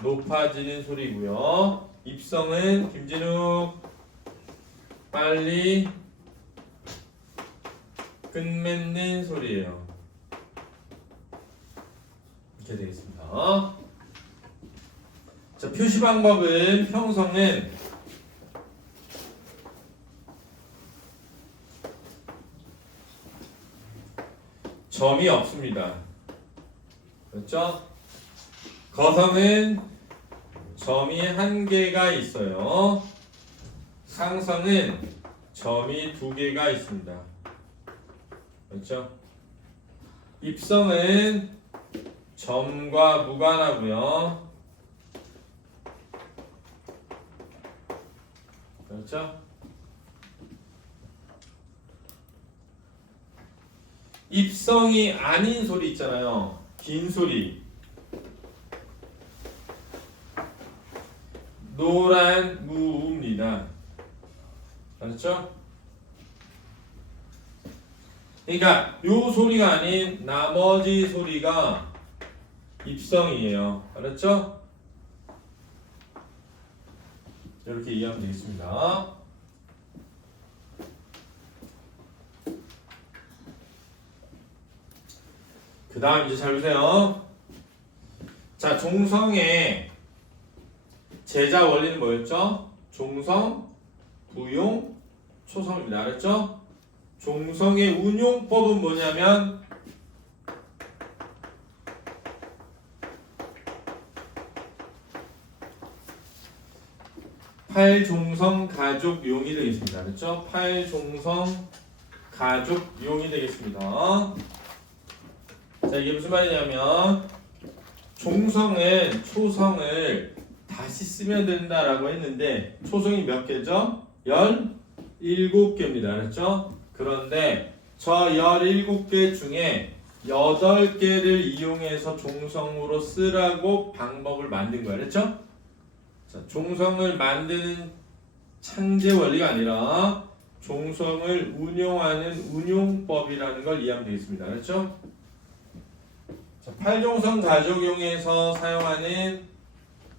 높아지는 소리고요. 입성은 김진욱 빨리 끝맺는 소리예요. 이렇게 되겠습니다. 자, 표시 방법은 평성은 점이 없습니다. 그렇죠? 거성은 점이 한 개가 있어요. 상성은 점이 두 개가 있습니다. 그렇죠? 입성은 점과 무관하고요. 그렇죠? 입성이 아닌 소리 있잖아요. 긴 소리. 노란 무입니다. 알았죠? 그러니까 요 소리가 아닌 나머지 소리가 입성이에요. 알았죠? 이렇게 이해하면 되겠습니다. 그 다음 이제 잘 보세요. 자, 종성의 제자 원리는 뭐였죠? 종성, 부용, 초성입니다. 알았죠? 종성의 운용법은 뭐냐면 팔종성 가족용이 되겠습니다. 그렇죠? 팔종성 가족용이 되겠습니다. 자, 이게 무슨 말이냐면 종성은 초성을 다시 쓰면 된다라고 했는데 초성이 몇 개죠? 17개입니다. 그렇죠? 그런데 저 17개 중에 8개를 이용해서 종성으로 쓰라고 방법을 만든 거예요. 그렇죠? 자, 종성을 만드는 창제 원리가 아니라 종성을 운용하는 운용법이라는 걸 이해하면 되겠습니다. 그렇죠? 자, 8종성 가족용에서 사용하는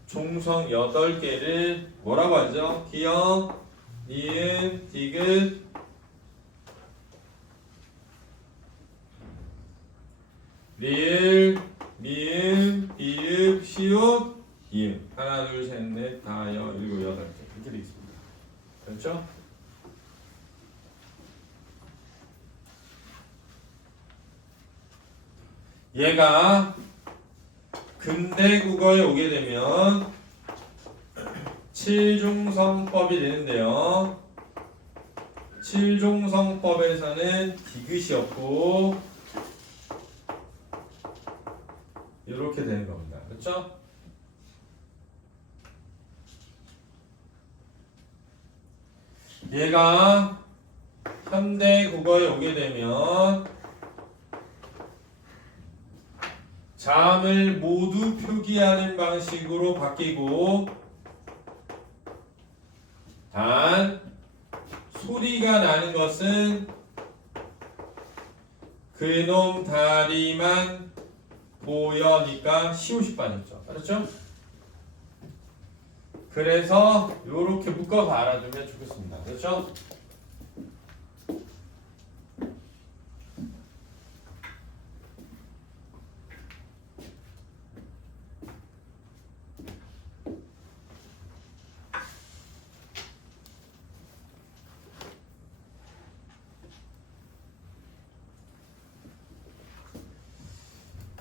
종성 8개를 뭐라고 하죠? 기억, 니은, 디귿, 리을, 미음, 비읍, 시옷, 이음. 하나, 둘, 셋, 넷, 다, 여, 일곱, 여덟 개. 이렇게 되어 있습니다. 그렇죠? 얘가 근대 국어에 오게 되면 7종성법이 되는데요. 7종성법에서는 디귿이 없고 이렇게 되는 겁니다. 그렇죠? 얘가 현대 국어에 오게 되면 자음을 모두 표기하는 방식으로 바뀌고 단 소리가 나는 것은 그놈 다리만 보여니까 시옷이 빠졌죠. 그렇죠? 그래서 이렇게 묶어서 알아두면 좋겠습니다. 그렇죠?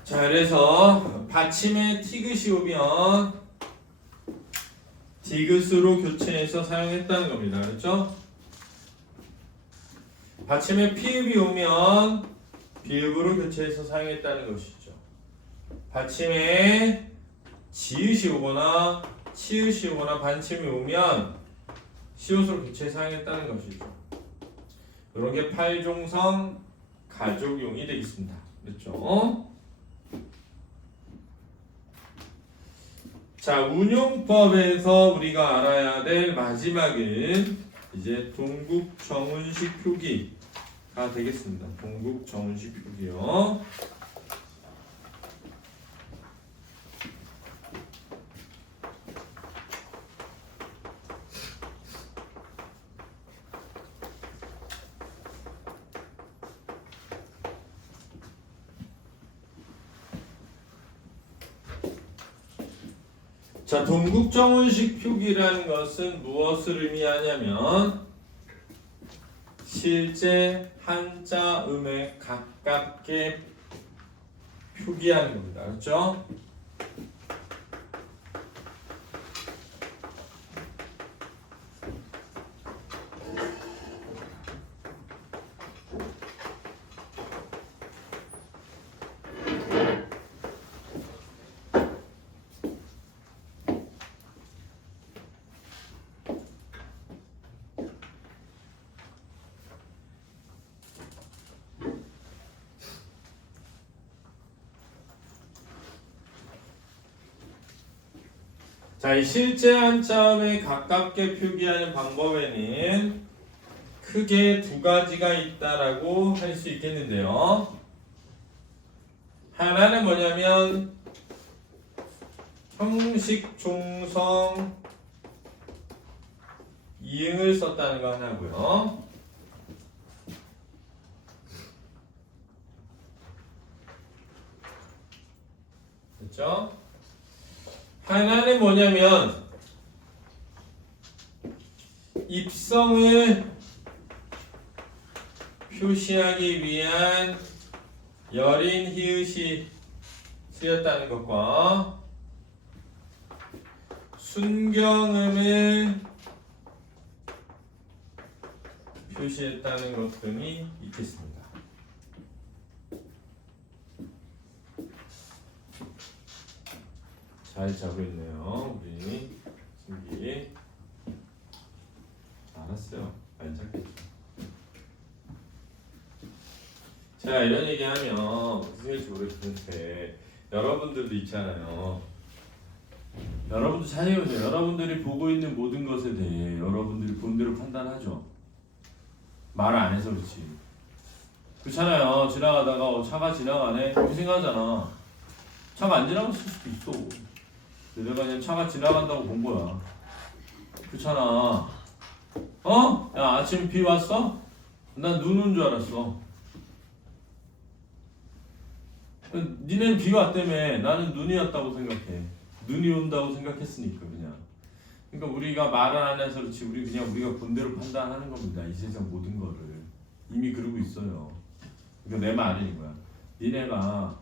자, 그래서 받침에 티귿이 오면 디귿으로 교체해서 사용했다는 겁니다. 그렇죠? 받침에 피읍이 오면 비읍으로 교체해서 사용했다는 것이죠. 받침에 지읒이 오거나 치읒이 오거나 반침이 오면 시옷으로 교체해서 사용했다는 것이죠. 이런 게 8종성 가족용이 되겠습니다. 그렇죠? 자, 운용법에서 우리가 알아야 될 마지막은 이제 동국정운식 표기가 되겠습니다. 동국정운식 표기요. 자, 동국정운식 표기라는 것은 무엇을 의미하냐면 실제 한자음에 가깝게 표기하는 겁니다. 그렇죠? 자, 이 실제 한자음에 가깝게 표기하는 방법에는 크게 두 가지가 있다라고 할 수 있겠는데요. 하나는 뭐냐면 형식 종성 이응을 썼다는 거 하나고요. 그렇죠? 하나는 뭐냐면 입성을 표시하기 위한 여린 히읗이 쓰였다는 것과 순경음을 표시했다는 것 등이 있겠습니다. 잘 자고 있네요, 우리 승기. 알았어요, 안 잡겠죠. 제가 이런 얘기하면 무슨 얘기인지 모르겠는데 여러분들도 있잖아요. 여러분도 잘 해보세요. 여러분들이 보고 있는 모든 것에 대해 여러분들이 본대로 판단하죠. 말을 안 해서 그렇지. 그렇잖아요. 지나가다가 차가 지나가네 그렇게 생각하잖아. 차가 안 지나갔을 수도 있어. 근데 내가 그냥 차가 지나간다고 본 거야. 그렇잖아. 어? 야 아침 비 왔어? 난 눈 온 줄 알았어. 니넨 비 왔다며. 나는 눈이 왔다고 생각해. 눈이 온다고 생각했으니까 그냥. 그러니까 우리가 말을 안 해서 그렇지 우리가 본대로 판단하는 겁니다. 이 세상 모든 거를 이미 그러고 있어요. 그러니까 내 말은 이거야. 니네가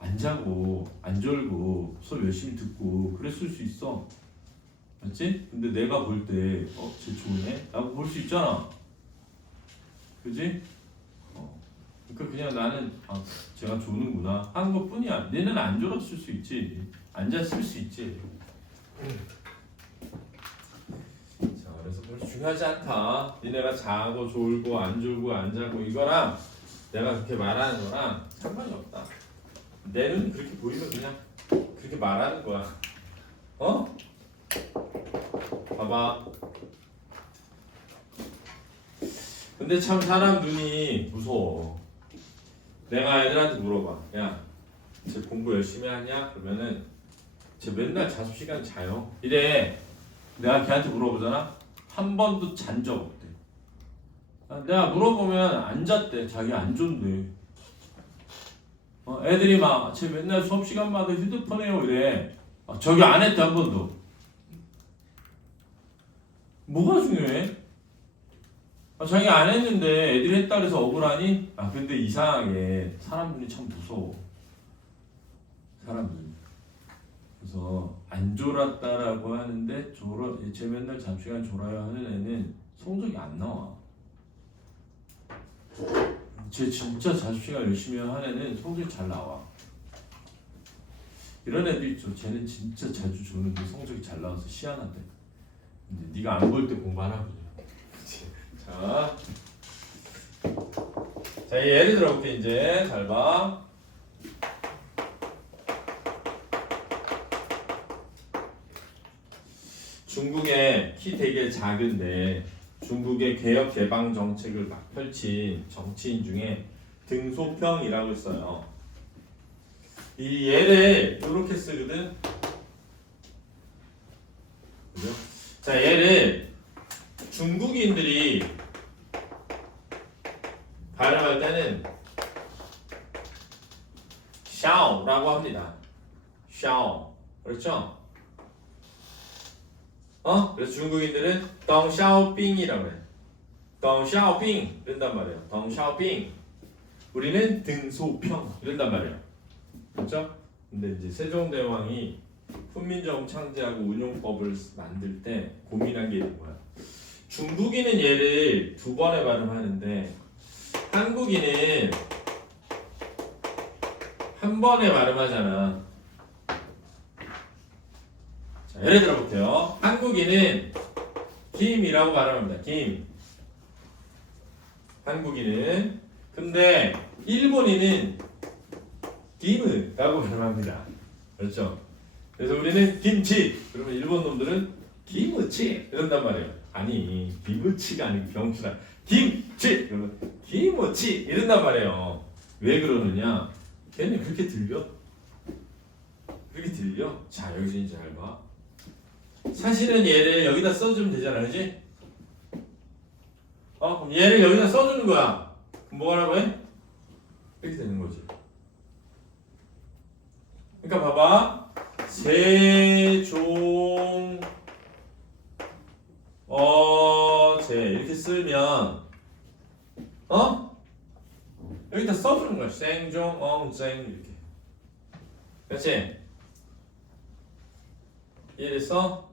안 자고 안 졸고 수업 열심히 듣고 그랬을 수 있어. 맞지? 근데 내가 볼 때 쟤 좋네? 라고 볼 수 있잖아. 그지? 그러니까 그냥 나는 제가 조는구나 하는 것 뿐이야. 얘는 안 졸았을 수 있지. 안 잤을 수 있지. 자, 그래서 별로 중요하지 않다. 니네가 자고 졸고 안 졸고 안 자고 이거랑 내가 그렇게 말하는 거랑 상관이 없다. 내 눈이 그렇게 보이면 그냥 그렇게 말하는 거야. 어? 봐봐. 근데 참 사람 눈이 무서워. 내가 애들한테 물어봐. 야, 쟤 공부 열심히 하냐? 그러면은 쟤 맨날 자습 시간 자요. 이래. 내가 걔한테 물어보잖아. 한 번도 잔 적 없대. 내가 물어보면 안 잤대. 자기 안 존대. 애들이 막 쟤 맨날 수업 시간마다 휴대폰 해요 이래. 저기 안 했대 한 번도. 뭐가 중요해? 자기 안 했는데 애들이 했다 그래서 억울하니? 근데 이상하게 사람들이 참 무서워. 사람들이. 그래서 안 졸았다라고 하는데 쟤 맨날 잠시간 졸아요 하는 애는 성적이 안 나와. 쟤 진짜 자습시간 열심히 하는 애는 성적이 잘 나와. 이런 애도 있죠. 쟤는 진짜 자주 조는데 성적이 잘 나와서 희한하대. 근데 네가 안 볼 때 공부하나 보지. 자, 예를 들어볼게 이제. 잘 봐. 중국의 키 되게 작은데 중국의 개혁 개방 정책을 막 펼친 정치인 중에 등소평이라고 있어요. 이 얘를 이렇게 쓰거든. 그죠? 자, 얘를 중국인들이 발음할 때는 샤오라고 합니다. 샤오. 그렇죠? 그래서 중국인들은 덩샤오빙이라고 해. 덩샤오빙 이런단 말이에요. 덩샤오빙. 우리는 등소평 이런단 말이에요. 그렇죠? 근데 이제 세종대왕이 훈민정음 창제하고 운용법을 만들 때 고민한 게 있는 거야. 중국인은 얘를 두 번에 발음하는데 한국인은 한 번에 발음하잖아. 자, 예를 들어 볼게요. 한국인은 김이라고 발음합니다. 김. 한국인은. 근데 일본인은 김이라고 발음합니다. 그렇죠? 그래서 우리는 김치. 그러면 일본 놈들은 김치 이런단 말이에요. 아니 김치가 아니고 병치다. 김치. 그러면 김치 이런단 말이에요. 왜 그러느냐? 걔는 그렇게 들려? 그렇게 들려? 자, 여기서 이제 잘 봐. 사실은 얘를 여기다 써주면 되잖아, 그지? 그럼 얘를 여기다 써주는 거야. 그럼 뭐라고 해? 이렇게 되는 거지. 그러니까 봐봐. 세종 어제 이렇게 쓰면 여기다 써주는 거야. 생종 엉쟁 이렇게. 그렇지? 이해됐어?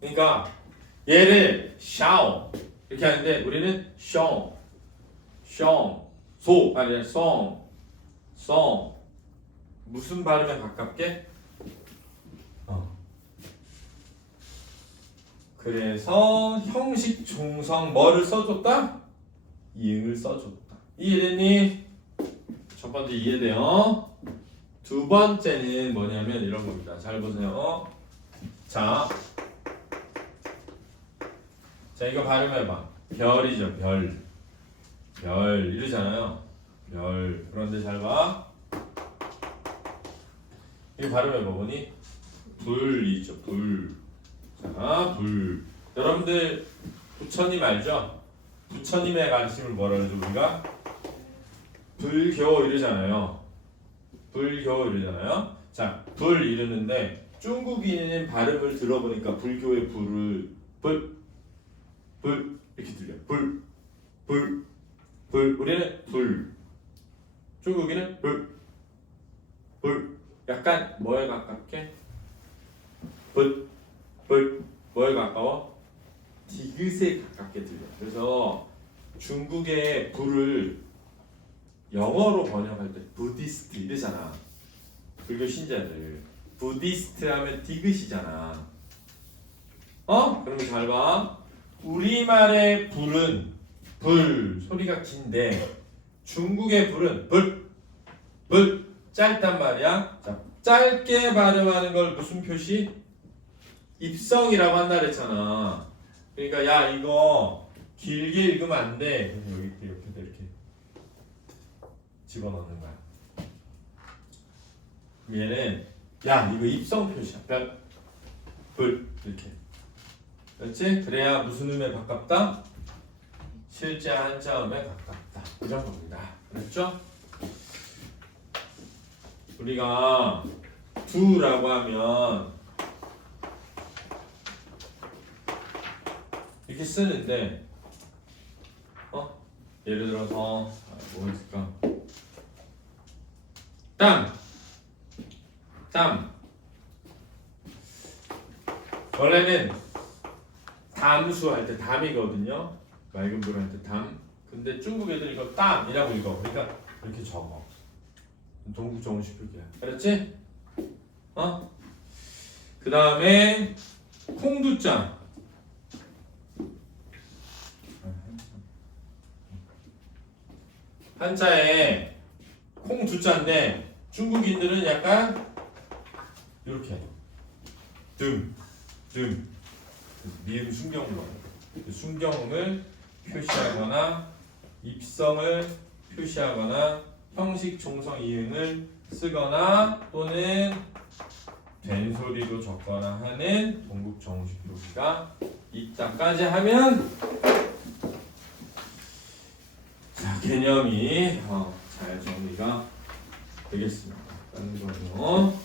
그러니까 얘를 샤오 이렇게 하는데 우리는 숑 소 아니 송 무슨 발음에 가깝게? 그래서 형식 종성 뭐를 써줬다? 이응을 써줬다. 이해됐니? 첫 번째 이해돼요? 두 번째는 뭐냐면 이런 겁니다. 잘 보세요. 자, 자 이거 발음해봐. 별이죠, 별. 별 이러잖아요. 별. 그런데 잘 봐. 이거 발음해봐 보니 불이죠, 불. 자, 불. 여러분들 부처님 알죠? 부처님의 가르침을 뭐라 그러죠 우리가? 불교 이러잖아요. 불교 이러잖아요. 자, 불 이러는데 중국인은 발음을 들어보니까 불교의 불을 불 이렇게 들려. 불. 우리는 불. 중국인은 불. 약간 뭐에 가깝게? 불. 뭐에 가까워? 디귿에 가깝게 들려. 그래서 중국의 불을 영어로 번역할 때 부디스트 이러잖아. 불교 신자들. 부디스트 하면 디귿이잖아. 그러면 잘 봐. 우리말의 불은 불 소리가 긴데 중국의 불은 불 짧단 말이야. 자, 짧게 발음하는 걸 무슨 표시? 입성이라고 한다 그랬잖아. 그러니까 야 이거 길게 읽으면 안 돼. 여기 이렇게 집어넣는 거야. 얘는 야 이거 입성 표시야. 불 이렇게. 그렇지? 그래야 무슨 음에 가깝다? 실제 한자음에 가깝다. 그 정도입니다. 그렇죠? 우리가 두라고 하면 이렇게 쓰는데 예를 들어서 뭐 있을까? 땀 원래는 담수 할 때 담이거든요. 맑은 불 할 때 담. 근데 중국 애들 이거 땀이라고 읽어. 그러니까 이렇게 적어. 동국 정식 표기야. 알았지? 그 다음에 콩두자. 한자에 콩두자인데 중국인들은 약간 이렇게 미음 순경음을 순경음을 표시하거나 입성을 표시하거나 형식 종성 이응을 쓰거나 또는 된소리로 적거나 하는 동국 정식 표기가 있다까지 하면 자, 개념이 잘 정리가 되겠습니다. 라는 거죠.